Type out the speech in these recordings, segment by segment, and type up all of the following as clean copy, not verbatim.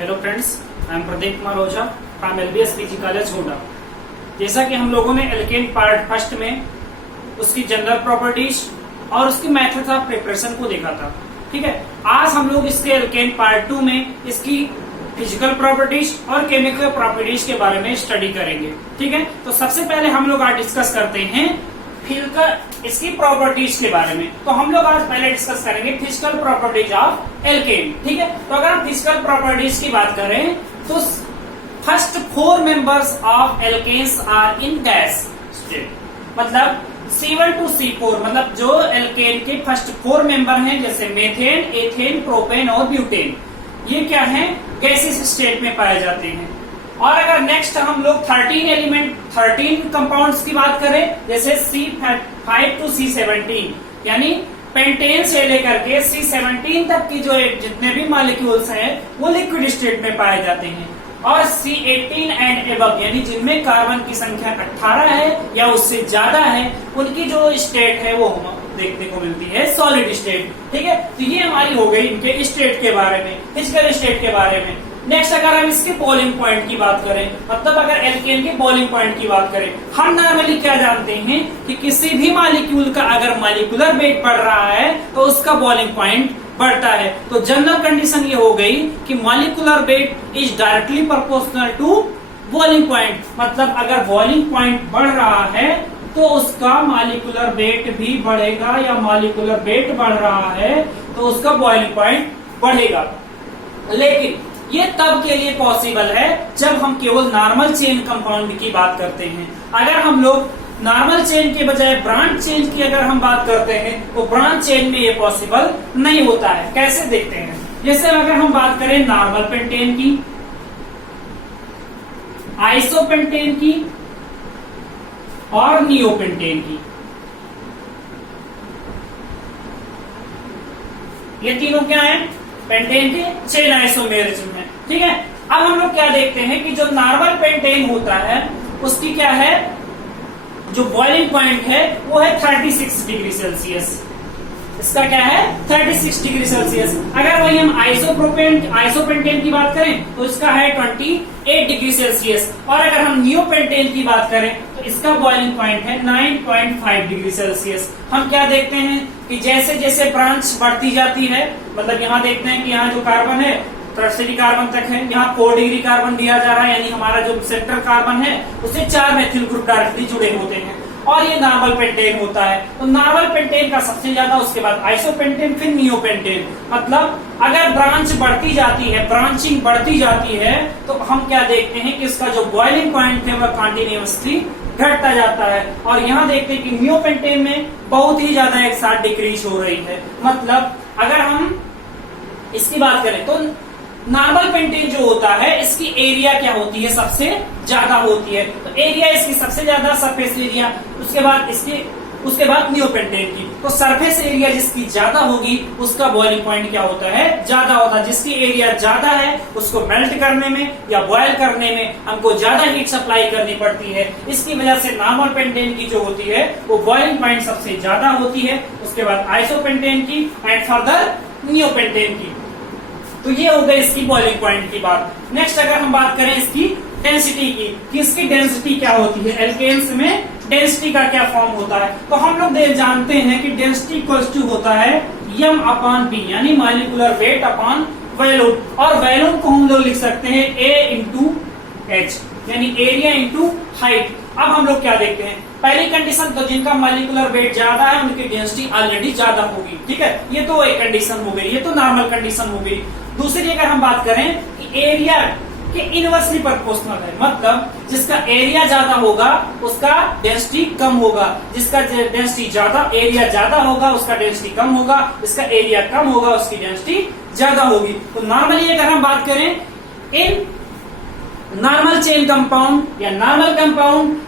Hello friends, I am Pradeep Kumar Ojha from LBS PG college Gonda. जैसा कि हम लोगों ने एल्केन पार्ट फर्स्ट में उसकी जनरल प्रॉपर्टीज और उसकी मेथड ऑफ प्रिपरेशन को देखा था, ठीक है। आज हम लोग इसके एल्केन पार्ट 2 में इसकी फिजिकल प्रॉपर्टीज और केमिकल प्रॉपर्टीज के बारे में स्टडी करेंगे, ठीक है। तो सबसे पहले हम लोग आज डिस्कस करते हैं इसकी प्रॉपर्टीज के बारे में। तो हम लोग आज पहले डिस्कस करेंगे फिजिकल प्रॉपर्टीज ऑफ एल्केन, ठीक है। तो अगर हम फिजिकल प्रॉपर्टीज की बात करें तो first 4 members of alkanes are in gas state, मतलब C1 to C4, मतलब जो एल्केन के फर्स्ट 4 मेंबर हैं जैसे मेथेन, एथेन, प्रोपेन और ब्यूटेन, ये क्या है, गैसियस स्टेट में पाए जाते हैं। और अगर नेक्स्ट हम लोग 13 कंपाउंड्स की बात करें जैसे C5 to C17, यानी पेंटेन से लेकर के C17 तक की जो जितने भी मॉलिक्यूल्स हैं वो लिक्विड स्टेट में पाए जाते हैं। और C18 एंड एबव, यानी जिनमें कार्बन की संख्या 18 है या उससे ज्यादा है, उनकी जो स्टेट है वो देखने को मिलती है सॉलिड स्टेट, ठीक है। तो ये हमारी हो गई इनके स्टेट के बारे में, फिजिकल स्टेट के बारे में। नेक्स्ट अगर हम इसके बॉइलिंग पॉइंट की बात करें, मतलब अगर एल्केन के बॉइलिंग पॉइंट की बात करें, हम नॉर्मली क्या जानते हैं कि किसी भी मॉलिक्यूल का अगर मॉलिक्यूलर वेट बढ़ रहा है तो उसका बॉइलिंग पॉइंट बढ़ता है। तो जनरल कंडीशन ये हो गई कि molecular weight is directly proportional to boiling point, मतलब अगर बॉइलिंग पॉइंट बढ़ रहा है तो उसका मॉलिक्यूलर वेट भी बढ़ेगा, या मॉलिक्यूलर वेट बढ़ रहा है तो उसका बॉइलिंग पॉइंट बढ़ेगा। लेकिन ये तब के लिए पॉसिबल है जब हम केवल नॉर्मल चेन कंपाउंड की बात करते हैं। अगर हम लोग नॉर्मल चेन के बजाय ब्रांच चेन की अगर हम बात करते हैं तो ब्रांच चेन में ये पॉसिबल नहीं होता है। कैसे देखते हैं, जैसे अगर हम बात करें नॉर्मल पेंटेन की, आइसोपेंटेन की और नियोपेंटेन की, ये तीनों क्या है, पेंटेन के चेन आइसोमेरिज्म है, ठीक है। अब हम लोग क्या देखते हैं कि जो नॉर्मल पेंटेन होता है उसकी क्या है, जो बॉइलिंग पॉइंट है वो है 36 डिग्री सेल्सियस। इसका क्या है, 36 डिग्री सेल्सियस। अगर वही हम आइसोपेंटेन की बात करें तो इसका है 28 डिग्री सेल्सियस। और अगर हम नियोपेंटेन की बात करें तो इसका बॉइलिंग पॉइंट है 9.5 डिग्री सेल्सियस। हम क्या देखते हैं कि जैसे जैसे ब्रांच बढ़ती जाती है, मतलब यहाँ देखते हैं कि यहाँ जो कार्बन है टर्सरी कार्बन तक है, यहाँ 4 डिग्री कार्बन दिया जा रहा है, यानी हमारा जो सेंट्रल कार्बन है उससे 4 मेथिल ग्रुप डायरेक्टली जुड़े होते हैं। और ये नॉर्मल पेंटेन होता है। तो नॉर्मल पेंटेन का सबसे ज्यादा, उसके बाद आइसोपेंटेन, फिर नियोपेंटेन। मतलब अगर ब्रांच बढ़ती जाती है, ब्रांचिंग बढ़ती जाती है, तो हम क्या देखते हैं कि इसका जो बॉइलिंग पॉइंट है वह कंटिन्यूअसली घटता जाता है। और यहाँ देखते हैं कि नियोपेंटेन में बहुत ही ज्यादा एक साथ डिक्रीज हो रही है। मतलब अगर हम इसकी बात करें तो नॉर्मल पेंटेन जो होता है इसकी एरिया क्या होती है, सबसे ज्यादा होती है। तो एरिया इसकी सबसे ज्यादा सरफेस एरिया, उसके बाद नियोपेंटेन की। तो सरफेस एरिया जिसकी ज्यादा होगी उसका बॉइलिंग पॉइंट क्या होता है, ज्यादा होता है। जिसकी एरिया ज्यादा है उसको मेल्ट करने में या बॉयल करने में हमको ज्यादा हीट सप्लाई करनी पड़ती है। इसकी वजह से नॉर्मल पेंटेन की जो होती है वो बॉइलिंग पॉइंट सबसे ज्यादा होती है, उसके बाद आइसोपेंटेन की एंड फर्दर नियोपेंटेन की। तो ये हो गई इसकी बॉइलिंग पॉइंट की बात। नेक्स्ट अगर हम बात करें इसकी डेंसिटी की, कि इसकी डेंसिटी क्या होती है, एल्केन्स में डेंसिटी का क्या फॉर्म होता है, तो हम लोग जानते हैं कि डेंसिटी इक्वल्स टू होता है m/b, यानी मॉलिक्यूलर वेट अपॉन वॉल्यूम। और वॉल्यूम को हम लोग लिख सकते हैं A/H, यानी एरिया इंटू हाइट। अब हम लोग क्या देखते हैं, पहली कंडीशन तो जिनका मॉलिक्यूलर वेट ज्यादा है उनकी डेंसिटी ऑलरेडी ज्यादा होगी, ठीक है। ये तो एक कंडीशन हो गई, ये तो नॉर्मल कंडीशन हो गई। दूसरी अगर हम बात करें कि एरिया के इनवर्सली प्रोपोर्शनल है, मतलब जिसका एरिया ज्यादा होगा उसका डेंसिटी कम होगा, जिसका डेंसिटी ज्यादा, एरिया ज्यादा होगा उसका डेंसिटी कम होगा, जिसका एरिया कम होगा उसकी डेंसिटी ज्यादा होगी। तो नॉर्मली अगर हम बात करें इन नॉर्मल चेन कंपाउंड या normal compound,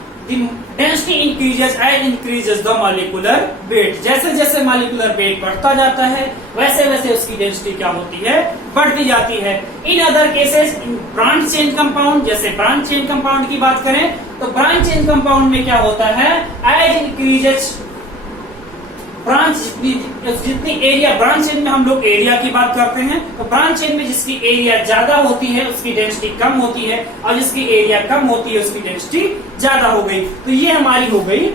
density increases as increases the molecular weight. जैसे जैसे मॉलिक्यूलर वेट बढ़ता जाता है वैसे वैसे उसकी डेंसिटी क्या होती है, बढ़ती जाती है। In other cases in branch chain compound, जैसे ब्रांच चेन कंपाउंड की बात करें तो ब्रांच चेन कंपाउंड में क्या होता है, एज इंक्रीजेस ब्रांच जितनी एरिया, ब्रांच चेन में हम लोग एरिया की बात करते हैं, तो ब्रांच चेन में जिसकी एरिया ज्यादा होती है उसकी डेंसिटी कम होती है, और जिसकी एरिया कम होती है उसकी डेंसिटी ज्यादा हो गई। तो ये हमारी हो गई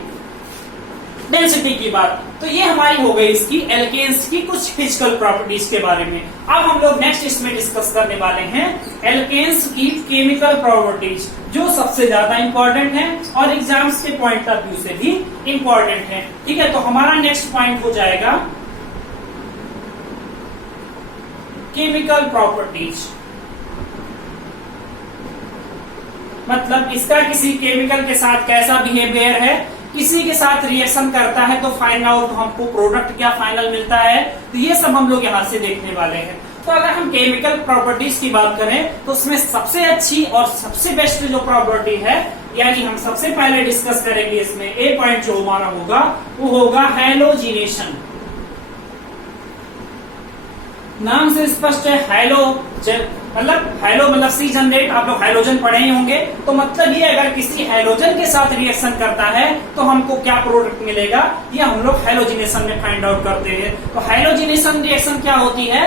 डेंसिटी की बात। तो ये हमारी हो गई इसकी एल्केन्स की कुछ फिजिकल प्रॉपर्टीज के बारे में। अब हम लोग नेक्स्ट इसमें डिस्कस करने वाले हैं एल्केन्स की केमिकल प्रॉपर्टीज, जो सबसे ज्यादा इंपॉर्टेंट है और एग्जाम्स के पॉइंट ऑफ व्यू से भी इंपॉर्टेंट है। ठीक है, तो हमारा नेक्स्ट पॉइंट हो जाएगा केमिकल प्रॉपर्टीज। मतलब इसका किसी केमिकल के साथ कैसा बिहेवियर है, किसी के साथ रिएक्शन करता है तो फाइंड आउट हमको प्रोडक्ट क्या फाइनल मिलता है, तो ये सब हम लोग यहाँ से देखने वाले हैं। तो अगर हम केमिकल प्रॉपर्टीज की बात करें तो उसमें सबसे अच्छी और सबसे बेस्ट जो प्रॉपर्टी है, यानी हम सबसे पहले डिस्कस करेंगे इसमें ए पॉइंट जो हमारा होगा वो होगा हैलोजिनेशन। नाम से स्पष्ट है, मतलब सी जनरेट, आप लोग हाइड्रोजन पढ़े ही होंगे। तो मतलब ये अगर किसी हाइड्रोजन के साथ रिएक्शन करता है तो हमको क्या प्रोडक्ट मिलेगा, ये हम लोग हाइड्रोजिनेशन में फाइंड आउट करते हैं। तो हाइड्रोजिनेशन रिएक्शन क्या होती है,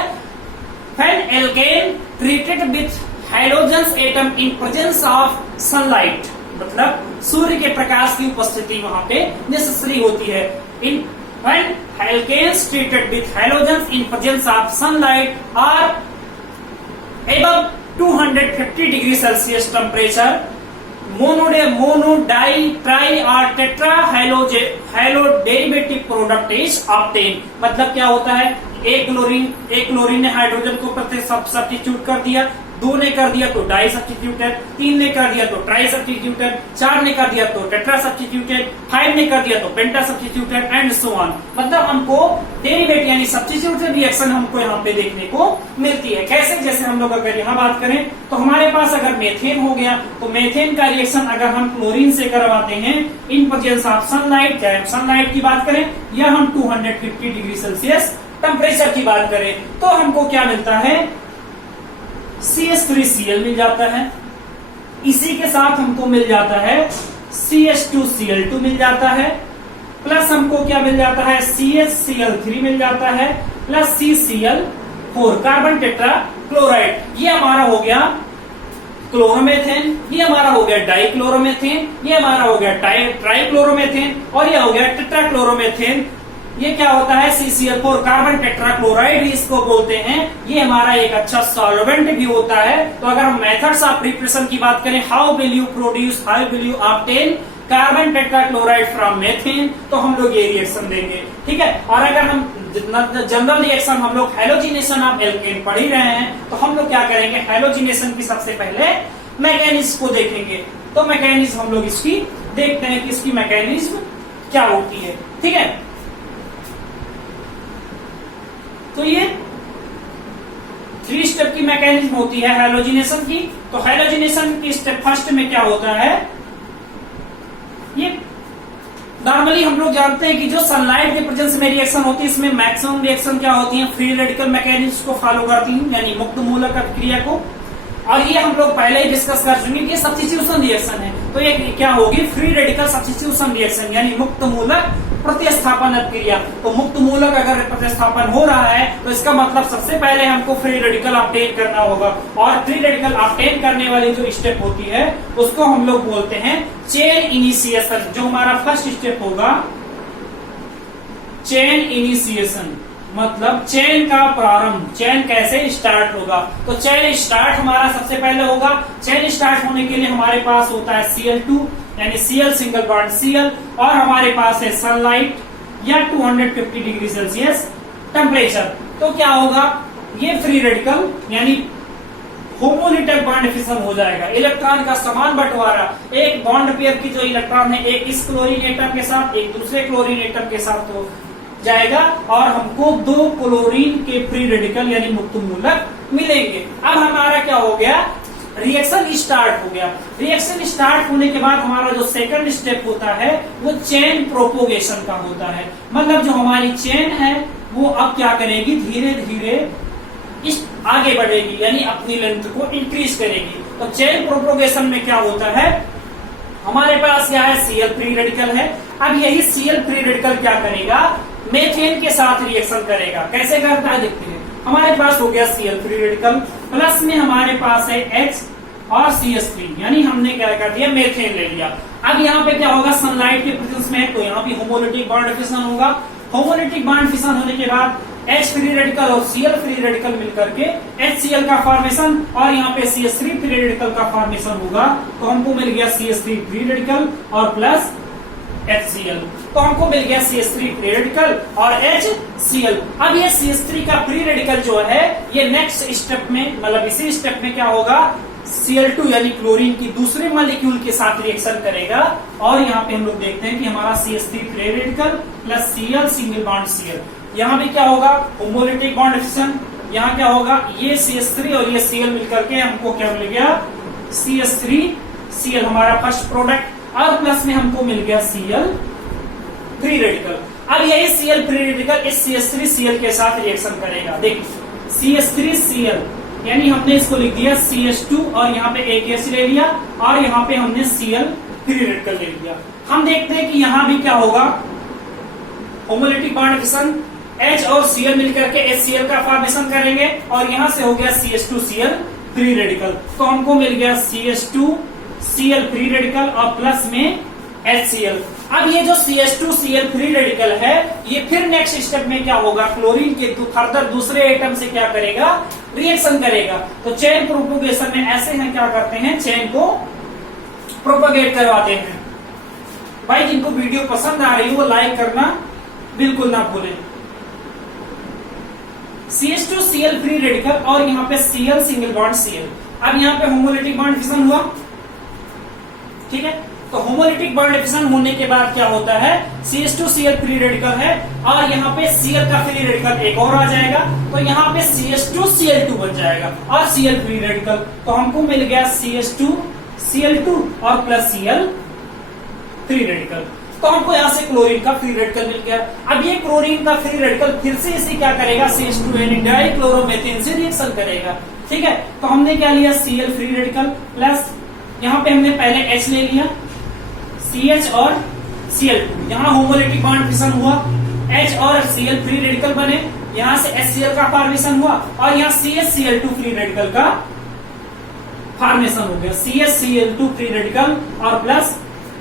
when alkane treated with hydrogen atom in presence of sunlight, मतलब सूर्य के प्रकाश की उपस्थिति वहां पे नेसेसरी होती है। इन when alkanes treated with halogens in presence of sunlight or above 250 degree Celsius temperature, mono, di, tri और टेट्रा हाइलोडेरिवेटिव प्रोडक्ट इज ऑब्टेन। मतलब क्या होता है, एक क्लोरीन ने हाइड्रोजन को प्रति सब्स्टिट्यूट कर दिया, 2 ने कर दिया तो डाई सब्स्टिट्यूटेड, 3 ने कर दिया तो ट्राई सब्स्टिट्यूटेड, 4 ने कर दिया तो टेट्रा सब्स्टिट्यूटेड, 5 ने कर दिया तो पेंटा सब्स्टिट्यूटेड एंड सो ऑन। मतलब हमको डेरिवेट यानी सब्स्टिट्यूटेड रिएक्शन हमको यहाँ पे देखने को मिलती है। कैसे, जैसे हम लोग अगर यहाँ बात करें तो हमारे पास अगर मेथेन हो गया तो मेथेन का रिएक्शन अगर हम क्लोरीन से करवाते हैं इन प्रेजेंस ऑफ सनलाइट, चाहे सनलाइट की बात करें या हम 250 डिग्री सेल्सियस टेम्परेचर की बात करें, तो हमको क्या मिलता है, CH3Cl मिल जाता है। इसी के साथ हमको मिल जाता है CH2Cl2 मिल जाता है, प्लस हमको क्या मिल जाता है, CHCl3 मिल जाता है, plus CCl4 carbon tetra chloride. ये हमारा हो गया क्लोरोमेथेन, ये हमारा हो गया डाइक्लोरोमेथेन, ये हमारा हो गया ट्राइक्लोरोमेथेन और ये हो गया टेट्राक्लोरोमेथेन। ये क्या होता है, CCl4 कार्बन टेट्राक्लोराइड इसको बोलते हैं। ये हमारा एक अच्छा सॉल्वेंट भी होता है। तो अगर हम मेथड्स ऑफ प्रिपरेशन की बात करें, how will you obtain carbon tetrachloride from methane, तो हम लोग ये रिएक्शन देंगे। ठीक है, और अगर हम जनरल रिएक्शन हम लोग हैलोजिनेशन ऑफ एल्केन पढ़ ही रहे हैं तो हम लोग क्या करेंगे, हैलोजिनेशन की सबसे पहले मैकेनिज्म को देखेंगे। तो मैकेनिज्म हम लोग इसकी देखते हैं कि इसकी मैकेनिज्म क्या होती है। ठीक है, तो ये 3 स्टेप की मैकेनिज्म होती है हैलोजिनेशन की। तो हैलोजिनेशन की स्टेप फर्स्ट में क्या होता है, ये नॉर्मली हम लोग जानते हैं कि जो सनलाइट के प्रेजेंस में रिएक्शन होती है, इसमें मैक्सिमम रिएक्शन क्या होती है, फ्री रेडिकल मैकेनिज्म को फॉलो करती है, यानी मुक्त मूलक क्रिया को। और ये हम लोग पहले ही डिस्कस कर चुके कि ये सब्स्टिट्यूशन रिएक्शन है। तो ये क्या होगी, फ्री रेडिकल सब्स्टिट्यूशन रिएक्शन, यानी मुक्त मूलक प्रतिस्थापन क्रिया। तो मुक्त मूलक अगर प्रतिस्थापन हो रहा है तो इसका मतलब सबसे पहले हमको फ्री रेडिकल ऑब्टेन करना होगा। और फ्री रेडिकल ऑब्टेन करने वाली जो स्टेप होती है उसको हम लोग बोलते हैं चेन इनिशिएशन। जो हमारा फर्स्ट स्टेप होगा चेन इनिशिएशन, मतलब चेन का प्रारंभ, चेन कैसे स्टार्ट होगा। तो चेन स्टार्ट हमारा सबसे पहले होगा। चेन स्टार्ट होने के लिए हमारे पास होता है Cl2 यानी Cl सिंगल बॉन्ड Cl, और हमारे पास है सनलाइट या 250 डिग्री सेल्सियस टेम्परेचर। तो क्या होगा, ये फ्री रेडिकल यानी होमोलिटिक बॉन्ड फिशन हो जाएगा। इलेक्ट्रॉन का समान बंटवारा, एक बॉन्ड पेयर की जो इलेक्ट्रॉन है एक इस क्लोरीन एटम के साथ एक दूसरे क्लोरीन एटम के साथ हो जाएगा और हमको 2 क्लोरीन के फ्री रेडिकल यानी मुक्त मूलक मिलेंगे। अब हमारा क्या हो गया, रिएक्शन स्टार्ट हो गया। रिएक्शन स्टार्ट होने के बाद हमारा जो सेकंड स्टेप होता है वो चेन प्रोपोगेशन का होता है। मतलब जो हमारी चेन है वो अब क्या करेगी, धीरे धीरे इस आगे बढ़ेगी यानी अपनी लेंथ को इंक्रीज करेगी। तो चेन प्रोपोगेशन में क्या होता है, हमारे पास क्या है, Cl फ्री रेडिकल है। अब यही Cl फ्री रेडिकल क्या करेगा, मेथेन के साथ रिएक्शन करेगा। कैसे करता है देखते हैं। हमारे पास हो गया Cl फ्री रेडिकल, प्लस में हमारे पास है H और CH3, यानी हमने क्या कर दिया, मेथेन ले लिया। अब यहाँ पे क्या होगा, सनलाइट के प्रेजेंस में, तो यहाँ पे होमोलिटिक बॉन्ड फिशन होगा। होमोलिटिक बॉन्ड फिशन होने के बाद H फ्री रेडिकल और Cl फ्री रेडिकल मिलकर के HCl का फॉर्मेशन, और यहाँ पे CH3 फ्री रेडिकल का फॉर्मेशन होगा। तो हमको मिल गया CH3 फ्री रेडिकल और प्लस HCl, तो हमको मिल गया CH3 फ्री रेडिकल और HCl। अब ये CH3 का फ्री रेडिकल जो है, ये नेक्स्ट स्टेप में, मतलब इसी स्टेप में क्या होगा, Cl2 यानी क्लोरीन की दूसरे मॉलिक्यूल के साथ रिएक्शन करेगा, और यहाँ पे हम लोग देखते हैं कि हमारा CH3 free radical plus Cl single bond Cl, यहाँ भी क्या होगा, होमोलिटिक बॉन्ड फिशन। यहाँ क्या होगा, ये CH3 और ये Cl मिलकर के हमको क्या मिल गया, CH3Cl हमारा फर्स्ट प्रोडक्ट, और प्लस में हमको मिल गया Cl फ्री रेडिकल। अब यही Cl फ्री रेडिकल इस CH3Cl के साथ रिएक्शन करेगा। देखिए CH3Cl यानी हमने इसको लिख दिया CH2, और यहाँ पे एक गैस ले लिया, और यहाँ पे हमने Cl फ्री रेडिकल ले लिया। हम देखते हैं कि यहाँ भी क्या होगा, होमोलिटिक बॉन्ड फिशन, H और Cl मिलकर के HCl का फॉर्मेशन करेंगे, और यहाँ से हो गया CH2Cl फ्री रेडिकल, तो हमको मिल गया CH2Cl फ्री रेडिकल और प्लस में HCl। अब ये जो CH2Cl फ्री रेडिकल है, ये फिर नेक्स्ट स्टेप में क्या होगा, क्लोरीन के फर्दर दूसरे एटम से क्या करेगा, रिएक्शन करेगा। तो चेन प्रोपोगेशन में ऐसे हैं, क्या करते हैं, चेन को प्रोपोगेट करवाते हैं। भाई जिनको वीडियो पसंद आ रही है वो लाइक करना बिल्कुल ना भूलें। CH2Cl फ्री रेडिकल और यहाँ पे Cl सिंगल बॉन्ड Cl। अब यहाँ पे होमोलिटिक बॉन्ड फिशन हुआ, ठीक है। तो होमोलिटिक बॉन्ड फिशन होने के बाद क्या होता है, CH2Cl फ्री रेडिकल है, और यहाँ पे Cl का फ्री रेडिकल एक और आ जाएगा, तो यहाँ पे CH2Cl2 बन जाएगा, और Cl फ्री रेडिकल, तो हमको मिल गया CH2Cl2 और प्लस Cl फ्री रेडिकल। तो हमको यहाँ से क्लोरीन का फ्री रेडिकल मिल गया। अब ये क्लोरीन का फ्री रेडिकल फिर से इसे क्या करेगा, CH2 यानी डाइक्लोरोमेथेन से रिएक्शन करेगा, ठीक है। तो हमने क्या लिया, Cl फ्री रेडिकल प्लस, यहाँ पे हमने पहले H ले लिया, CH और Cl2, यहाँ होमोलिटिक बॉन्ड फिशन हुआ, H और Cl फ्री रेडिकल बने, यहाँ से HCl का फॉर्मेशन हुआ, और यहाँ CH_Cl2 फ्री रेडिकल का फॉर्मेशन हो गया, CH_Cl2 फ्री रेडिकल और प्लस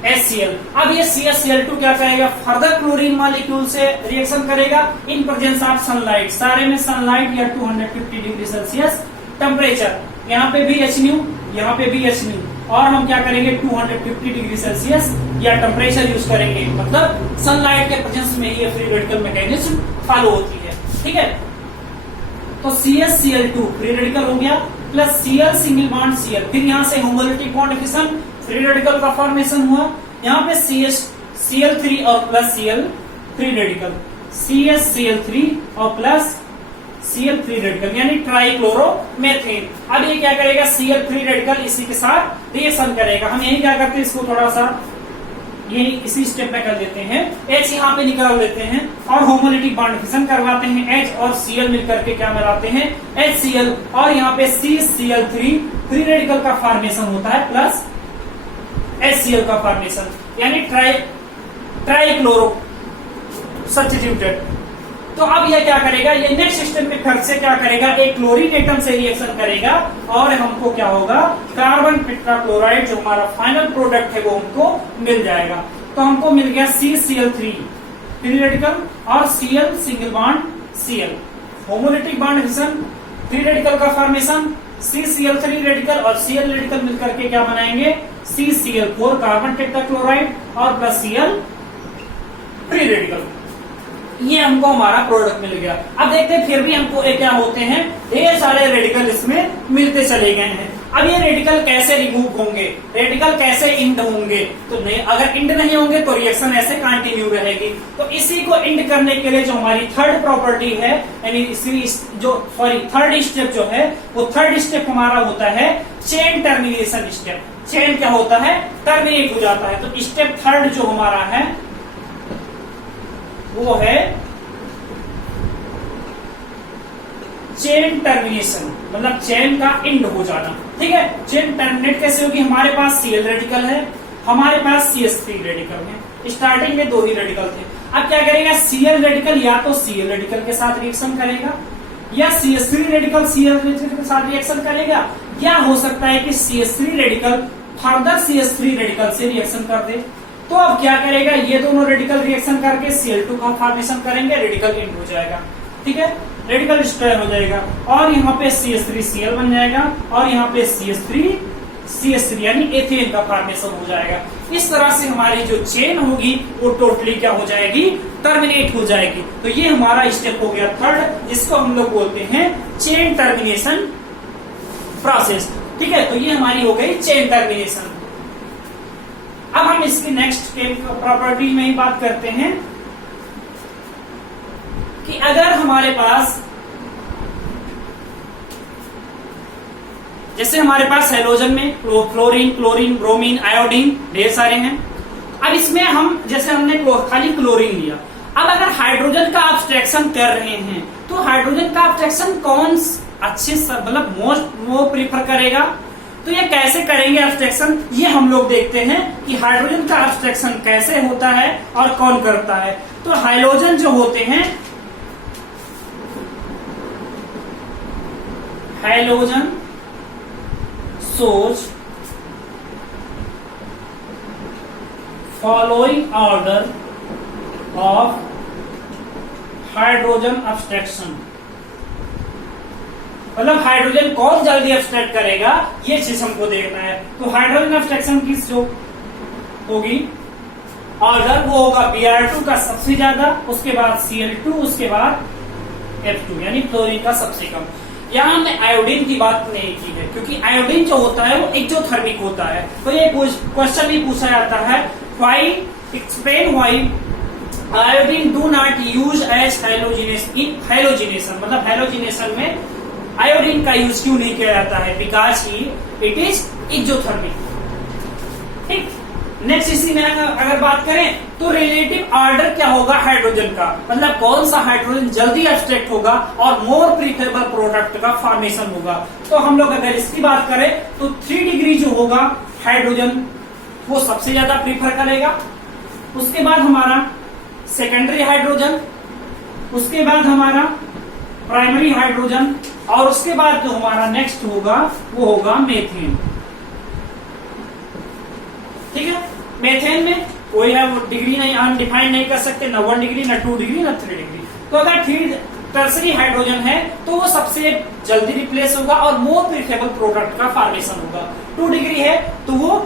HCl। अब ये CH_Cl2 क्या करेगा, फर्दर क्लोरीन मॉलिक्यूल से रिएक्शन करेगा इन प्रेजेंस ऑफ सनलाइट, सारे में सनलाइट या 250 डिग्री सेल्सियस टेम्परेचर, यहाँ पे भी HNu, यहाँ पे भी HNu, और हम क्या करेंगे 250 डिग्री सेल्सियस या टेम्परेचर यूज करेंगे, मतलब सनलाइट के प्रेजेंस में ये फ्री रेडिकल मैकेनिज्म फॉलो होती है, ठीक है। तो CH_Cl2 फ्री रेडिकल हो गया plus Cl single bond Cl, फिर यहाँ से homolytic bond fission, free radical का फॉर्मेशन हुआ, यहाँ पे CH_Cl3 और plus Cl free radical, CH_Cl3 और प्लस Cl फ्री रेडिकल यानी ट्राइक्लोरोमेथेन। अब ये क्या करेगा, Cl फ्री रेडिकल इसी के साथ रिएक्शन करेगा। हम यही क्या करते हैं, इसको थोड़ा सा यही इसी स्टेप में कर देते हैं, H यहाँ पे निकाल देते हैं और होमोलिटिक बॉन्ड फिशन करवाते हैं, H और Cl मिलकर के क्या बनाते हैं, HCl, और यहाँ पे CCl3 फ्री रेडिकल का फॉर्मेशन होता है प्लस HCl का फॉर्मेशन, यानी ट्राइक्लोरो सब्स्टिट्यूटेड। तो अब ये क्या करेगा, ये नेक्स्ट स्टेप में फिर से क्या करेगा, एक क्लोरीन एटम से रिएक्शन करेगा, और हमको क्या होगा, कार्बन टेट्राक्लोराइड जो हमारा फाइनल प्रोडक्ट है वो हमको मिल जाएगा। तो हमको मिल गया CCl3 फ्री रेडिकल और Cl single bond Cl, homolytic bond fission, free radical का फॉर्मेशन, CCl3 रेडिकल और Cl रेडिकल मिलकर के क्या बनाएंगे, CCl4 कार्बन टेट्राक्लोराइड और प्लस Cl फ्री रेडिकल। ये हमको हमारा प्रोडक्ट मिल गया। अब देखते हैं फिर भी हमको क्या होते हैं, ढेर सारे रेडिकल इसमें मिलते चले गए हैं। अब ये रेडिकल कैसे रिमूव होंगे, रेडिकल कैसे इंड होंगे, तो नहीं, अगर इंड नहीं होंगे तो रिएक्शन ऐसे कंटिन्यू रहेगी। तो इसी को इंड करने के लिए जो हमारी थर्ड प्रॉपर्टी है, यानी थर्ड स्टेप जो है, वो थर्ड स्टेप हमारा होता है चेन टर्मिनेशन स्टेप। चेन क्या होता है, टर्मिनेट हो जाता है। तो स्टेप थर्ड जो हमारा है वो है चेन टर्मिनेशन, मतलब चेन का एंड हो जाना, ठीक है। चेन टर्मिनेट कैसे होगी, हमारे पास Cl रेडिकल है, हमारे पास CH3 रेडिकल है, स्टार्टिंग में 2 ही रेडिकल थे। अब क्या करेगा, Cl रेडिकल या तो Cl रेडिकल के साथ रिएक्शन करेगा, या CH3 रेडिकल CH रेडिकल के साथ रिएक्शन करेगा, या हो सकता है कि CH3 radical further CH3 radical से रिएक्शन कर दे। तो अब क्या करेगा, ये दोनों रेडिकल रिएक्शन करके Cl2 का फॉर्मेशन करेंगे, रेडिकल एंड हो जाएगा, ठीक है, रेडिकल स्ट्रेन हो जाएगा, और यहाँ पे CH3Cl बन जाएगा, और यहाँ पे CH3 यानी एथेन का फॉर्मेशन हो जाएगा। इस तरह से हमारी जो चेन होगी वो टोटली क्या हो जाएगी, टर्मिनेट हो जाएगी। तो ये हमारा स्टेप हो गया थर्ड, जिसको हम लोग बोलते हैं चेन टर्मिनेशन प्रोसेस, ठीक है। तो ये हमारी हो गई चेन टर्मिनेशन। अब हम इसकी नेक्स्ट प्रॉपर्टी में ही बात करते हैं कि अगर हमारे पास, जैसे हमारे पास हैलोजन में फ्लोरीन, क्लोरीन, ब्रोमीन, आयोडीन ढेर सारे हैं। अब इसमें हम, जैसे हमने खाली क्लोरीन लिया, अब अगर हाइड्रोजन का अब्स्ट्रैक्शन कर रहे हैं तो हाइड्रोजन का अब्स्ट्रैक्शन कौन अच्छे मतलब मोस्ट वो प्रीफर करेगा, तो ये कैसे करेंगे अब्स्ट्रैक्शन, ये हम लोग देखते हैं कि हाइड्रोजन का अब्स्ट्रैक्शन कैसे होता है और कौन करता है। तो हाइड्रोजन जो होते हैं, hydrogen shows following order of hydrogen abstraction, मतलब हाइड्रोजन कौन जल्दी अब्स्ट्रैक्ट करेगा ये चीज हमको देखना है। तो हाइड्रोजन अब्स्ट्रैक्शन की जो होगी ऑर्डर वो होगा Br2 का सबसे ज्यादा, उसके बाद Cl2, उसके बाद F2 यानी क्लोरीन का सबसे कम। यहाँ हमने आयोडीन की बात नहीं की है, क्योंकि आयोडीन जो होता है वो एक्सोथर्मिक होता है। तो ये क्वेश्चन भी पूछा जाता है, why explain why iodine do not use as halogenation, मतलब हैलोजिनेशन में आयोडीन का यूज क्यों नहीं किया जाता है, बिकॉज ही इट इज एक्सोथर्मिक, ठीक। नेक्स्ट इसी में अगर बात करें तो रिलेटिव ऑर्डर क्या होगा हाइड्रोजन का, मतलब कौन सा हाइड्रोजन जल्दी एब्स्ट्रैक्ट होगा और मोर प्रीफरेबल प्रोडक्ट का फॉर्मेशन होगा। तो हम लोग अगर इसकी बात करें तो 3 डिग्री जो होगा हाइड्रोजन वो सबसे ज्यादा प्रीफर करेगा, उसके बाद हमारा सेकेंडरी हाइड्रोजन, उसके बाद हमारा प्राइमरी हाइड्रोजन, और उसके बाद जो हमारा नेक्स्ट होगा वो होगा मेथेन, ठीक है। मेथेन में कोई है वो डिग्री नहीं, हम डिफाइन नहीं कर सकते, ना 1 डिग्री, ना 2 डिग्री, ना 3 डिग्री। तो अगर 3 टर्सरी हाइड्रोजन है तो वो सबसे जल्दी रिप्लेस होगा और मोर प्रीफरेबल प्रोडक्ट का फॉर्मेशन होगा। 2 डिग्री है तो वो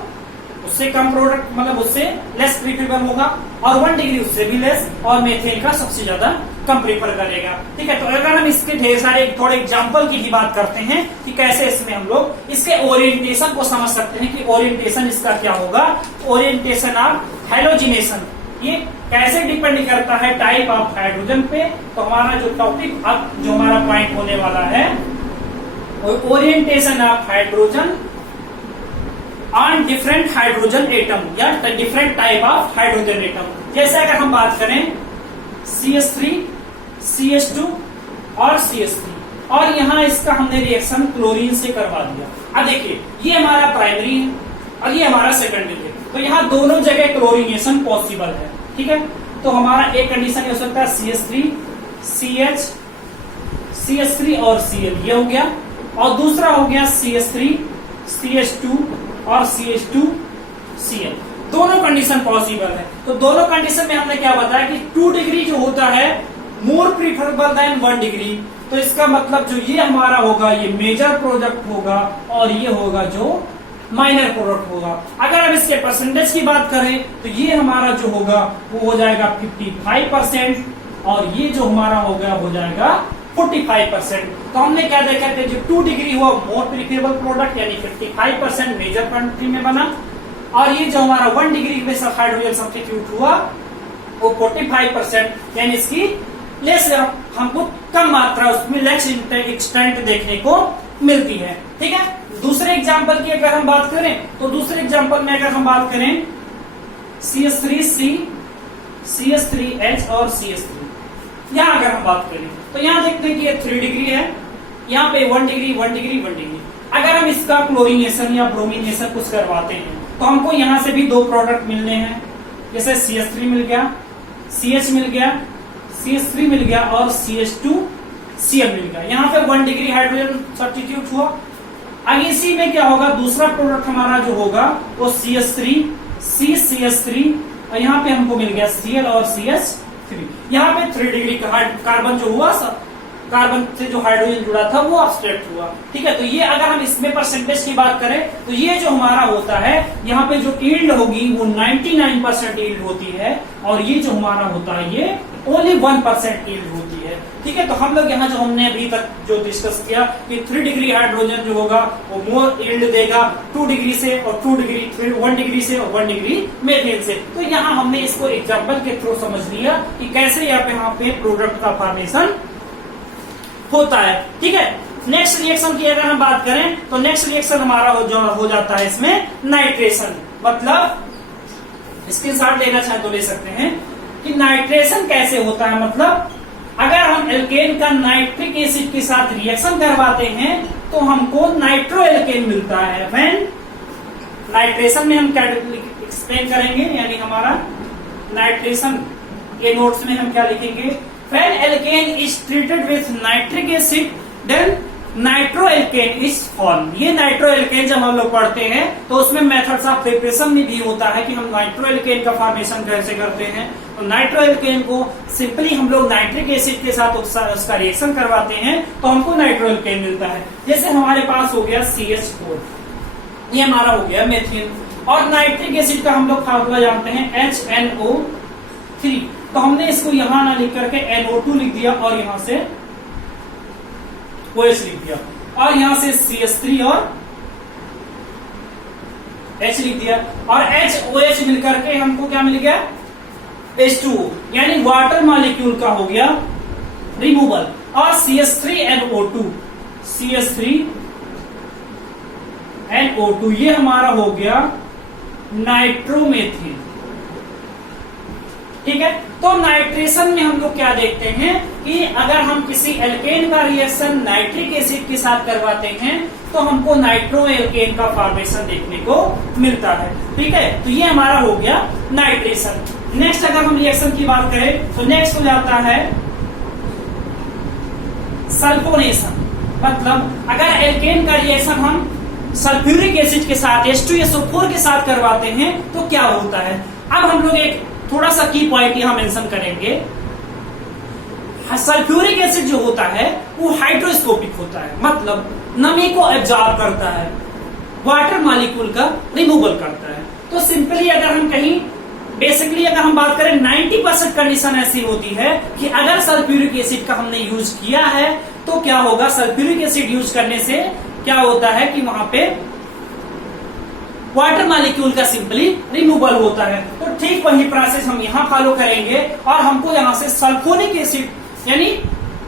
उससे कम प्रोडक्ट, मतलब उससे लेस प्रीफरेबल होगा, और 1 डिग्री उससे भी लेस, और मेथेन का सबसे ज्यादा कम प्रीफर करेगा, ठीक है। तो अगर हम इसके ढेर सारे थोड़े एग्जांपल की ही बात करते हैं कि कैसे इसमें हम लोग इसके ओरिएंटेशन को समझ सकते हैं कि ओरिएंटेशन इसका क्या होगा। ओरिएंटेशन ऑफ हैलोजिनेशन ये कैसे डिपेंड करता है टाइप ऑफ हाइड्रोजन पे। तो हमारा जो टॉपिक अब जो हमारा पॉइंट होने वाला है orientation of hydrogen on different hydrogen atom या different type of hydrogen atom. जैसे अगर हम बात करें CH3, CH2 और CH3, और यहाँ इसका हमने रिएक्शन क्लोरीन से करवा दिया। अब देखिए ये हमारा प्राइमरी है और ये हमारा सेकेंडरी है, तो यहाँ दोनों जगह क्लोरीनेशन पॉसिबल है, ठीक है। तो हमारा एक कंडीशन हो सकता है CH3, CH, CH3 और Cl, ये हो गया, और दूसरा हो गया CH3, CH2 और CH2, Cl, दोनों कंडीशन पॉसिबल है। तो दोनों कंडीशन में हमने क्या बताया कि 2 डिग्री जो होता है मोर प्रीफरेबल देन 1 डिग्री, तो इसका मतलब जो ये हमारा होगा ये मेजर प्रोडक्ट होगा और ये होगा जो माइनर प्रोडक्ट होगा। अगर हम इसके परसेंटेज की बात करें तो ये हमारा जो होगा वो हो जाएगा 55% और ये जो हमारा होगा हो जाएगा 45%। तो हमने क्या देखा था, जो 2 डिग्री हुआ मोर प्रीफरेबल प्रोडक्ट यानी 55% मेजर क्वांटिटी में बना, और ये जो हमारा 1 डिग्री में हाइड्रोजन सब्स्टिट्यूट हुआ वो 45% यानी इसकी लेस, हमको कम मात्रा उसमें लेस एक्सटेंट देखने को मिलती है, ठीक है। दूसरे एग्जांपल की अगर हम बात करें तो दूसरे एग्जांपल में अगर हम बात करें CH3C, CH3H और CH3, यहाँ अगर हम बात करें तो यहाँ देखते हैं कि ये 3 डिग्री है, यहाँ पे 1 डिग्री 1 डिग्री 1 डिग्री। अगर हम इसका क्लोरीनेशन या ब्रोमिनेशन कुछ करवाते हैं तो हमको यहाँ से भी 2 प्रोडक्ट मिलने हैं, जैसे CH3 मिल गया, CH मिल गया, CH3 मिल गया और CH2 Cl मिल गया। यहाँ पे 1 डिग्री हाइड्रोजन सब्स्टिट्यूट हुआ। आगे इसी में क्या होगा, दूसरा प्रोडक्ट हमारा जो होगा वो CH3 CCH3 और यहाँ पे हमको मिल गया Cl और CH3। यहाँ पे 3 डिग्री का कार्बन जो हुआ, कार्बन से जो हाइड्रोजन जुड़ा था वो अब्स्ट्रैक्ट हुआ। ठीक है, तो ये अगर हम इसमें परसेंटेज की बात करें तो ये जो हमारा होता है यहाँ पे जो यील्ड होगी वो 99% यील्ड होती है और ये जो हमारा होता है ये ओनली 1% यील्ड होती है। ठीक है, तो हम लोग यहाँ जो हमने अभी तक जो डिस्कस किया कि 3 डिग्री हाइड्रोजन जो होगा वो मोर यील्ड देगा 2 डिग्री से और 2 डिग्री 1 डिग्री से और 1 डिग्री मेथेन से। तो यहाँ हमने इसको एग्जाम्पल के थ्रू समझ लिया कि कैसे यहाँ पे प्रोडक्ट का फॉर्मेशन होता है। ठीक है, नेक्स्ट रिएक्शन की अगर हम बात करें तो नेक्स्ट रिएक्शन हमारा हो जाता है इसमें नाइट्रेशन। मतलब स्क्रीनशॉट लेना चाहे तो ले सकते हैं कि नाइट्रेशन कैसे होता है। मतलब अगर हम एल्केन का नाइट्रिक एसिड के साथ रिएक्शन करवाते हैं तो हमको नाइट्रो एल्केन मिलता है। व्हेन नाइट्रेशन में हम क्या एक्सप्लेन करेंगे, यानी हमारा नाइट्रेशन के नोट्स में हम क्या लिखेंगे, When alkane is treated with nitric acid, then nitroalkane is form. ये नाइट्रोएल्केन जब हम लोग पढ़ते हैं तो उसमें मेथड्स ऑफ प्रिपरेशन में भी होता है कि हम नाइट्रोएल्केन का फॉर्मेशन कैसे करते हैं। तो नाइट्रोएल्केन को सिंपली हम लोग नाइट्रिक एसिड के साथ उसका रिएक्शन करवाते हैं तो हमको नाइट्रोएल्केन मिलता है। जैसे हमारे पास हो गया CH4, ये हमारा हो गया मेथिन। और नाइट्रिक एसिड का हम लोग फार्मूला जानते हैं HNO3। तो हमने इसको यहां ना लिख करके NO2 लिख दिया और यहां से OH लिख दिया और यहां से CH3 और H लिख दिया और HOH मिलकर के हमको क्या मिल गया, H2O, यानी वाटर मॉलिक्यूल का हो गया रिमूवल। और CH3NO2, CH3NO2 ये हमारा हो गया नाइट्रोमेथिन। ठीक है, तो नाइट्रेशन में हम लोग क्या देखते हैं कि अगर हम किसी एल्केन का रिएक्शन नाइट्रिक एसिड के साथ करवाते हैं तो हमको नाइट्रो एल्केन का फॉर्मेशन देखने को मिलता है। ठीक है, तो ये हमारा हो गया नाइट्रेशन। नेक्स्ट अगर हम रिएक्शन की बात करें तो नेक्स्ट हो जाता है सल्फोनेशन। मतलब अगर एल्केन का रिएक्शन हम सल्फ्यूरिक एसिड के साथ H2SO4 के साथ करवाते हैं तो क्या होता है। अब हम लोग एक थोड़ा सा की पॉइंट यहां मेंशन करेंगे। सल्फ्यूरिक एसिड जो होता है वो हाइड्रोस्कोपिक होता है, मतलब नमी को एब्जॉर्ब करता है, वाटर मॉलिक्यूल का रिमूवल करता है। तो सिंपली अगर हम कहीं बेसिकली अगर हम बात करें 90% कंडीशन ऐसी होती है कि अगर सल्फ्यूरिक एसिड का हमने यूज किया है तो क्या होगा, सल्फ्यूरिक एसिड यूज करने से क्या होता है कि वहां पे वाटर मॉलिक्यूल का सिंपली रिमूवल होता है। तो ठीक वही प्रोसेस हम यहाँ फॉलो करेंगे और हमको यहाँ से सल्फोनिक एसिड यानी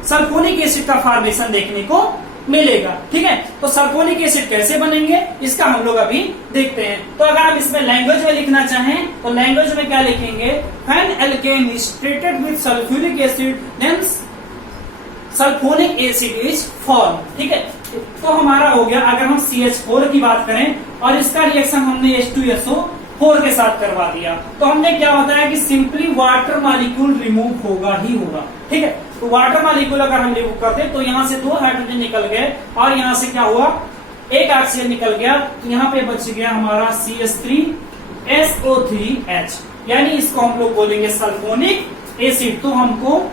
सल्फोनिक एसिड का फॉर्मेशन देखने को मिलेगा। ठीक है, तो सल्फोनिक एसिड कैसे बनेंगे इसका हम लोग अभी देखते हैं। तो अगर हम इसमें लैंग्वेज में लिखना चाहें तो लैंग्वेज में क्या लिखेंगे, when alkane is treated with sulphuric acid then sulphonic acid is form. ठीक है, तो हमारा हो गया अगर हम CH4 की बात करें और इसका रिएक्शन हमने H2SO4 के साथ करवा दिया तो हमने क्या बताया कि सिंपली वाटर मॉलिक्यूल रिमूव होगा ही होगा। ठीक है, तो वाटर मॉलिक्यूल अगर हम रिमूव करते तो यहां से 2 हाइड्रोजन निकल गए और यहां से क्या हुआ, 1 ऑक्सीजन निकल गया। तो यहाँ पे बच गया हमारा CH3SO3H, यानी इसको हम लोग बोलेंगे सल्फोनिक एसिड। तो हमको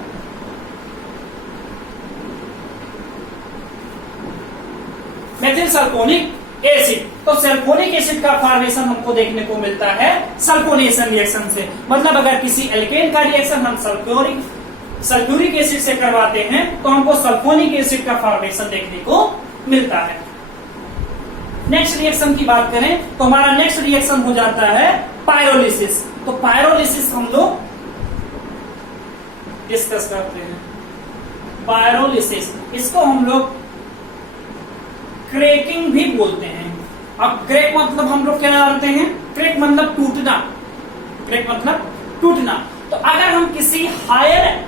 मेथिल सल्फोनिक एसिड, तो सल्फोनिक एसिड का फॉर्मेशन हमको देखने को मिलता है सल्फोनेशन रिएक्शन से। मतलब अगर किसी एल्केन का रिएक्शन हम सल्फ्यूरिक एसिड से करवाते हैं तो हमको सल्फोनिक एसिड का फॉर्मेशन देखने को मिलता है। नेक्स्ट रिएक्शन की बात करें तो हमारा नेक्स्ट रिएक्शन हो जाता है पायरोलिसिस। तो पायरोलिसिस हम लोग डिस्कस करते हैं। पायरोलिसिस इसको हम लोग क्रैकिंग भी बोलते हैं। अब क्रैक मतलब हम लोग क्या जानते हैं, क्रैक मतलब टूटना, क्रैक मतलब टूटना। तो अगर हम किसी हायर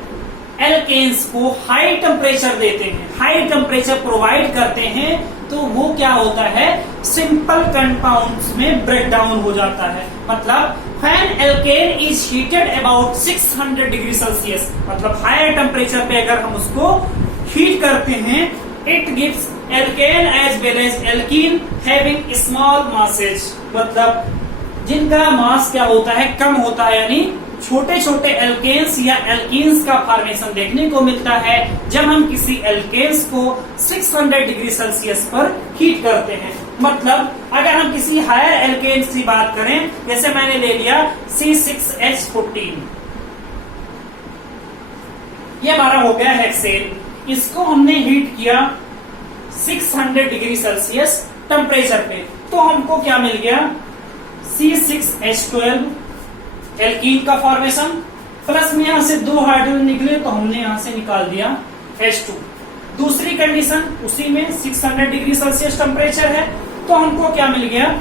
एल्केन्स को हाई टेम्परेचर देते हैं, हाई टेम्परेचर प्रोवाइड करते हैं तो वो क्या होता है, सिंपल कंपाउंड्स में ब्रेक डाउन हो जाता है। मतलब when alkane is heated about 600 degree Celsius, मतलब हायर टेम्परेचर पे अगर हम उसको हीट करते हैं, it gives alkane as well as alkene having small masses, मतलब जिनका मास क्या होता है, कम होता है, यानी छोटे छोटे एल्केन्स या एल्कीन्स का फॉर्मेशन देखने को मिलता है जब हम किसी एल्केन्स को 600 डिग्री सेल्सियस पर हीट करते हैं। मतलब अगर हम किसी हायर एल्केन्स की बात करें, जैसे मैंने ले लिया C6H14, ये हमारा हो गया हेक्सेन, इसको हमने हीट किया 600 डिग्री सेल्सियस टेम्परेचर पे, तो हमको क्या मिल गया, C6H12 एल्कीन का फॉर्मेशन, प्लस में यहां से 2 हाइड्रोजन निकले तो हमने यहां से निकाल दिया H2। दूसरी कंडीशन उसी में 600 डिग्री सेल्सियस टेम्परेचर है, तो हमको क्या मिल गया,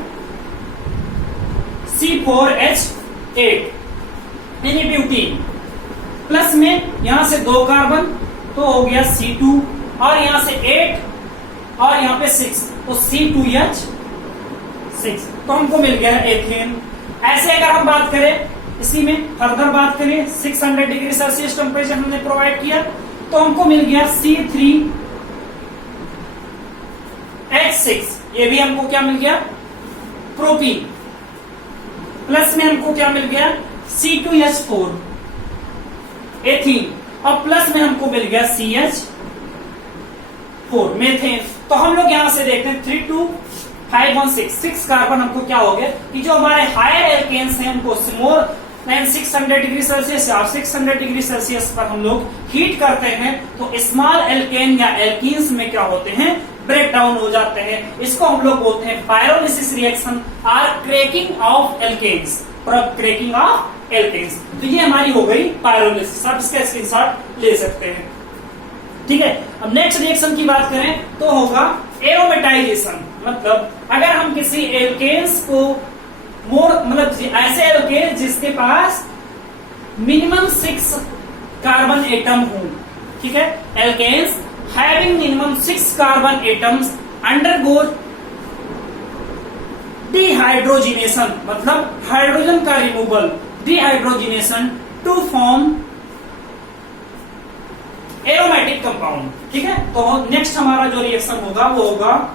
C4H8 यानी ब्यूटीन, प्लस में यहां से 2 कार्बन तो हो गया C2, और यहां से 8 और यहां पे 6 तो C2H6, तो हमको मिल गया एथेन। ऐसे अगर हम बात करें, इसी में फर्दर बात करें, 600 डिग्री सेल्सियस टेम्परेचर हमने प्रोवाइड किया, तो हमको मिल गया C3H6, ये भी हमको क्या मिल गया, प्रोपीन, प्लस में हमको क्या मिल गया, C2H4 एथीन, और प्लस में हमको मिल गया CH4 मेथेन। तो हम लोग यहां से देखते हैं 3 2 5 1 6 कार्बन हमको क्या हो गया कि जो हमारे हायर एल्केन्स हैं उनको मोर देन 600 डिग्री सेल्सियस या 600 डिग्री सेल्सियस पर हम लोग हीट करते हैं, तो स्मॉल एल्केन या एल्कीन्स में क्या होते हैं, ब्रेक डाउन हो जाते हैं। इसको हम लोग बोलते हैं पायरोलिसिस रिएक्शन और cracking of alkanes, cracking of alkanes. तो ये हमारी हो गई पायरोलिसिस, आप इसका स्क्रीनशॉट ले सकते हैं। ठीक है, अब नेक्स्ट रिएक्शन की बात करें तो होगा एरोमेटाइजेशन। मतलब अगर हम किसी एल्केन्स को मतलब ऐसे एल्केन जिसके पास मिनिमम 6 कार्बन एटम हो, ठीक है, alkanes having minimum 6 carbon atoms undergo dehydrogenation, मतलब हाइड्रोजन का removal, dehydrogenation to form aromatic compound. ठीक है, तो नेक्स्ट हमारा जो रिएक्शन होगा वो होगा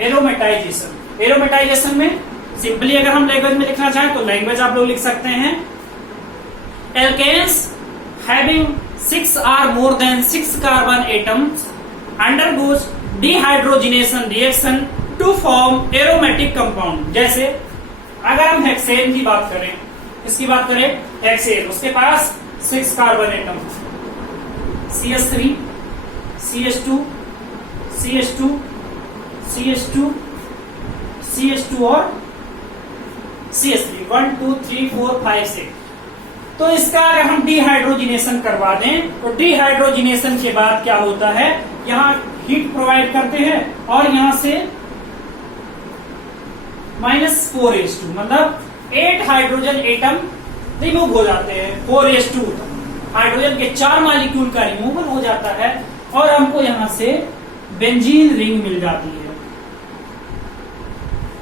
एरोमेटाइजेशन। एरोमेटाइजेशन में सिंपली अगर हम लैंग्वेज में लिखना चाहें तो लैंग्वेज आप लोग लिख सकते हैं, alkanes having 6 or more than 6 carbon atoms undergoes dehydrogenation reaction to form aromatic compound. जैसे अगर हम हेक्सेन की बात करें, इसकी बात करें हेक्सेन, उसके पास 6 carbon atom, CH3 CH2 CH2 CH2 CH2 और CH3 1 2 3 4 5 6। तो इसका अगर हम डिहाइड्रोजिनेशन करवा दें तो डिहाइड्रोजिनेशन के बाद क्या होता है, यहां हीट प्रोवाइड करते हैं और यहां से -4H2, मतलब 8 हाइड्रोजन एटम रिमूव हो जाते हैं। 4H2 हाइड्रोजन के 4 मॉलिक्यूल का रिमूवल हो जाता है और हमको यहां से बेंजीन रिंग मिल जाती है।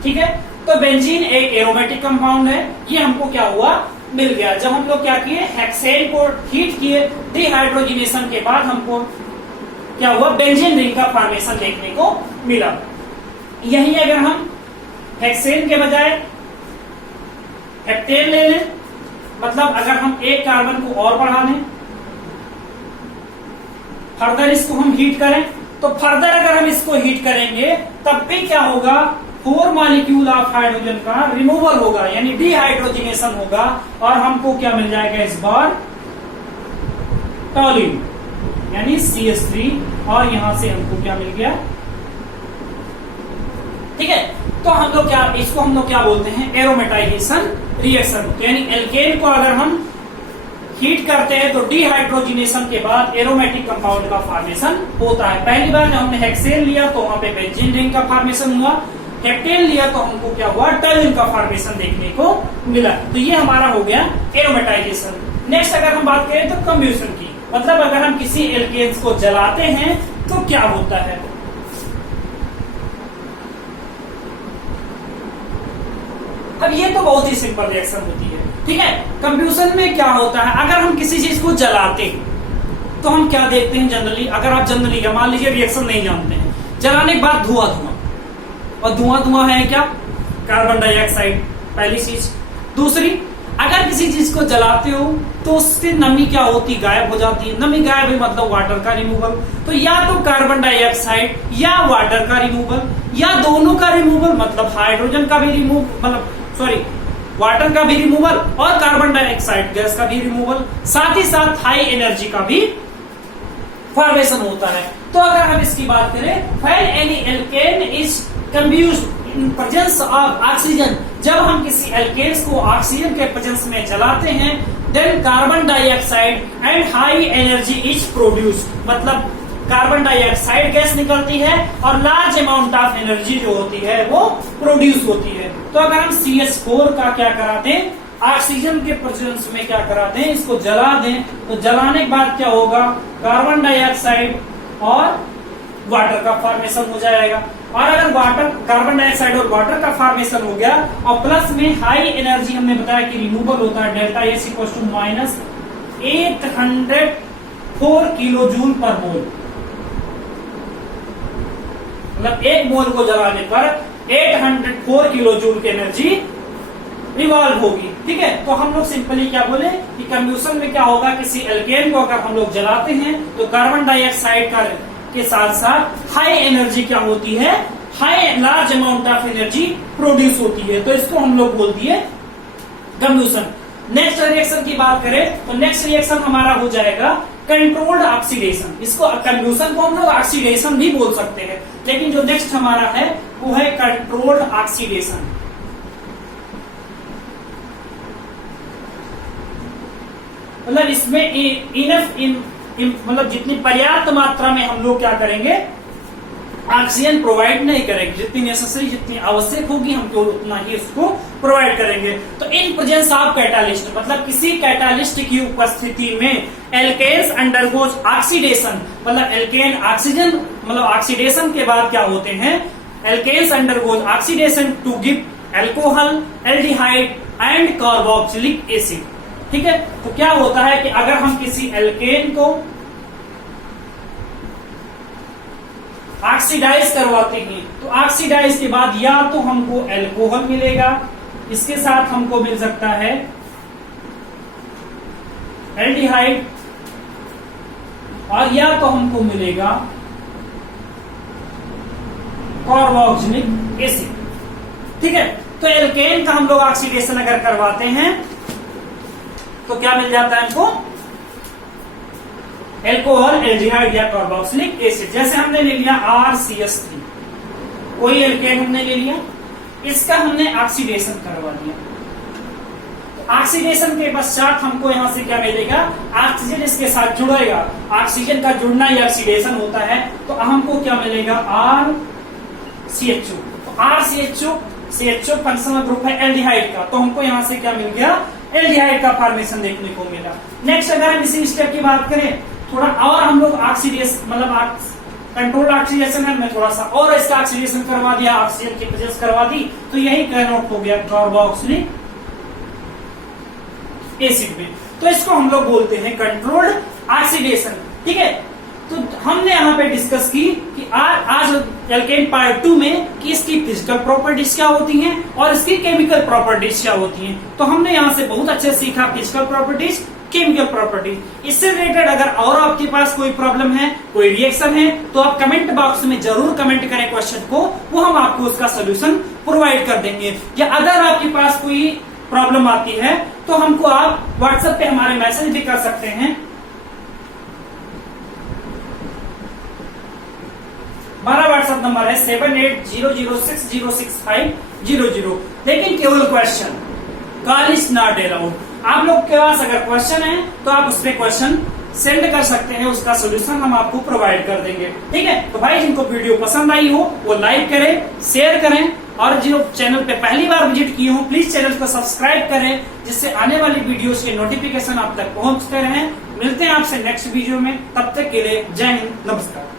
ठीक है, तो बेंजीन एक एरोमेटिक कंपाउंड है, ये हमको क्या हुआ, मिल गया। जब हम लोग क्या किए, हेक्सेन को हीट किए, डिहाइड्रोजिनेशन के बाद हमको क्या हुआ, बेंजीन रिंग का फॉर्मेशन देखने को मिला। यही अगर हम हेक्सेन के बजाय हेप्टेन ले लें, मतलब अगर हम एक कार्बन को और बढ़ा लें, फर्दर इसको हम हीट करें, तो फर्दर अगर हम इसको हीट करेंगे तब भी क्या होगा, 4 मॉलिक्यूल ऑफ हाइड्रोजन का रिमूवल होगा, यानी डिहाइड्रोजिनेशन होगा और हमको क्या मिल जाएगा इस बार, टॉलिन, यानी CH3, और यहां से हमको क्या मिल गया। ठीक है, तो हम लोग क्या, इसको हम लोग क्या बोलते हैं, एरोमेटाइजेशन रिएक्शन। यानी एल्केन को अगर हम हीट करते हैं तो डिहाइड्रोजिनेशन के बाद एरोमेटिक कंपाउंड का फॉर्मेशन होता है। पहली बार जब हमने हेक्सेन लिया तो वहां पे बेंजीन रिंग का फॉर्मेशन हुआ, हेप्टेन लिया तो हमको क्या हुआ, टॉलिन का फॉर्मेशन देखने को मिला। तो ये हमारा हो गया एरोमेटाइजेशन। नेक्स्ट अगर हम बात करें तो कंब्यूशन की, मतलब अगर हम किसी एल्केन्स को जलाते हैं तो क्या होता है। अब ये तो बहुत ही सिंपल रिएक्शन होती है। ठीक है। कंप्यूजन में क्या होता है, अगर हम किसी चीज को जलाते हैं तो हम क्या देखते हैं जनरली, अगर आप जनरली मान लीजिए रिएक्शन नहीं जानते हैं, जलाने के बाद धुआं धुआं, और धुआं धुआं है क्या, कार्बन डाइऑक्साइड, पहली चीज। दूसरी, अगर किसी चीज को जलाते हो तो उससे नमी क्या होती, गायब हो जाती है। नमी गायब है मतलब वाटर का रिमूवल। तो या तो कार्बन डाइऑक्साइड या वाटर का रिमूवल, या दोनों का रिमूवल, मतलब हाइड्रोजन का भी रिमूव, मतलब सॉरी वाटर का भी रिमूवल और कार्बन डाइऑक्साइड गैस का भी रिमूवल, साथ ही साथ हाई एनर्जी का भी फॉर्मेशन होता है। तो अगर हम इसकी बात करें, when any alkane is combusted in presence of oxygen, जब हम किसी एल्केन्स को ऑक्सीजन के प्रेजेंस में जलाते हैं, then carbon dioxide and high energy is produced, मतलब कार्बन डाइऑक्साइड गैस निकलती है और लार्ज अमाउंट ऑफ एनर्जी जो होती है वो प्रोड्यूस होती है। तो अगर हम CH4 का क्या कराते हैं, ऑक्सीजन के प्रेजेंस में क्या कराते हैं, इसको जला दें, तो जलाने के बाद क्या होगा, कार्बन डाइऑक्साइड और वाटर का फॉर्मेशन हो जाएगा। और अगर वाटर, कार्बन डाइऑक्साइड और वाटर का फॉर्मेशन हो गया और प्लस में हाई एनर्जी हमने बताया कि रिमूवल होता है, delta S equal to minus 804 kilo joule per mole, मतलब एक मोल को जलाने पर 804 किलो जूल की एनर्जी रिवॉल्व होगी। ठीक है, तो हम लोग सिंपली क्या बोले कि कंब्यूशन में क्या होगा, किसी एल्केन को अगर हम लोग जलाते हैं तो कार्बन डाइऑक्साइड का के साथ साथ हाई एनर्जी क्या होती है, high large amount of energy produce होती है। तो इसको हम लोग बोल दिए कंब्यूशन। नेक्स्ट रिएक्शन की बात करें तो नेक्स्ट रिएक्शन हमारा हो जाएगा कंट्रोल्ड ऑक्सीडेशन। इसको कंब्यूशन को हम लोग ऑक्सीडेशन भी बोल सकते हैं, लेकिन जो नेक्स्ट हमारा है वो है कंट्रोल्ड ऑक्सीडेशन। मतलब इसमें इनफ मतलब जितनी पर्याप्त मात्रा में हम लोग क्या करेंगे, ऑक्सीजन प्रोवाइड नहीं करेंगे, जितनी नेसेसरी, जितनी आवश्यक होगी हम केवल उतना ही उसको प्रोवाइड करेंगे। तो इन प्रेजेंस ऑफ कैटालिस्ट, मतलब किसी कैटालिस्ट की उपस्थिति में एल्केन्स अंडरगोज ऑक्सीडेशन, मतलब एल्केन ऑक्सीजन, मतलब ऑक्सीडेशन के बाद क्या होते हैं, alkanes undergoes oxidation to give alcohol, aldehyde and carboxylic acid. ठीक है, तो क्या होता है कि अगर हम किसी एल्केन को ऑक्सीडाइज करवाते हैं तो ऑक्सीडाइज के बाद या तो हमको एल्कोहल मिलेगा, इसके साथ हमको मिल सकता है एल्डिहाइड, और या तो हमको मिलेगा कार्बोक्सिलिक एसिड। ठीक है, तो एल्केन का हम लोग ऑक्सीडेशन अगर करवाते हैं तो क्या मिल जाता है हमको, एल्कोहल, एल्डिहाइड या कार्बोक्सिलिक एसिड। जैसे हमने ले लिया RCH3, कोई एल्केन हमने ले लिया, इसका हमने ऑक्सीडेशन करवा दिया। ऑक्सीडेशन के पश्चात हमको यहां से क्या मिलेगा, ऑक्सीजन इसके साथ जुड़ेगा, ऑक्सीजन का जुड़ना ही ऑक्सीडेशन होता है। तो हमको क्या मिलेगा, RCHO। तो RCHO फंक्शनल ग्रुप है एल्डिहाइड का, तो हमको यहां से क्या मिल गया, एल्डिहाइड का फॉर्मेशन देखने को मिला। नेक्स्ट अगर हम इसी स्टेप की बात करें, थोड़ा और हम लोग ऑक्सीडेशन, मतलब कंट्रोल ऑक्सीडेशन है, मैं थोड़ा सा और इसका ऑक्सीडेशन करवा दिया, ऑक्सीजन की प्रेजेंस करवा दी, तो यही कन्वर्ट हो गया कार्बोक्सिलिक एसिड में। तो इसको हम लोग बोलते हैं कंट्रोल्ड ऑक्सीडेशन। ठीक है, तो हमने यहाँ पे डिस्कस की कि आज एल्केन पार्ट 2 में कि इसकी फिजिकल प्रॉपर्टीज क्या होती हैं और इसकी केमिकल प्रॉपर्टीज क्या होती हैं। तो हमने यहाँ से बहुत अच्छे सीखा फिजिकल प्रॉपर्टीज, केमिकल प्रॉपर्टीज। इससे रिलेटेड अगर और आपके पास कोई प्रॉब्लम है, कोई रिएक्शन है, तो आप कमेंट बॉक्स में जरूर कमेंट करें क्वेश्चन को, वो हम आपको उसका सोल्यूशन प्रोवाइड कर देंगे। या अगर आपके पास कोई प्रॉब्लम आती है तो हमको आप व्हाट्सएप पे हमारे मैसेज भी कर सकते हैं। हमारा व्हाट्सएप नंबर है 7800606500। लेकिन केवल question, call is not allowed. आप लोग के पास अगर क्वेश्चन है तो आप उस पर क्वेश्चन सेंड कर सकते हैं, उसका सोल्यूशन हम आपको प्रोवाइड कर देंगे। ठीक है, तो भाई जिनको वीडियो पसंद आई हो वो लाइक करें, शेयर करें, और जो चैनल पे पहली बार विजिट किए हो प्लीज चैनल को सब्सक्राइब करें, जिससे आने वाली वीडियोस के नोटिफिकेशन आप तक पहुंचते रहें। मिलते हैं आपसे नेक्स्ट वीडियो में, तब तक के लिए जय हिंद, नमस्कार।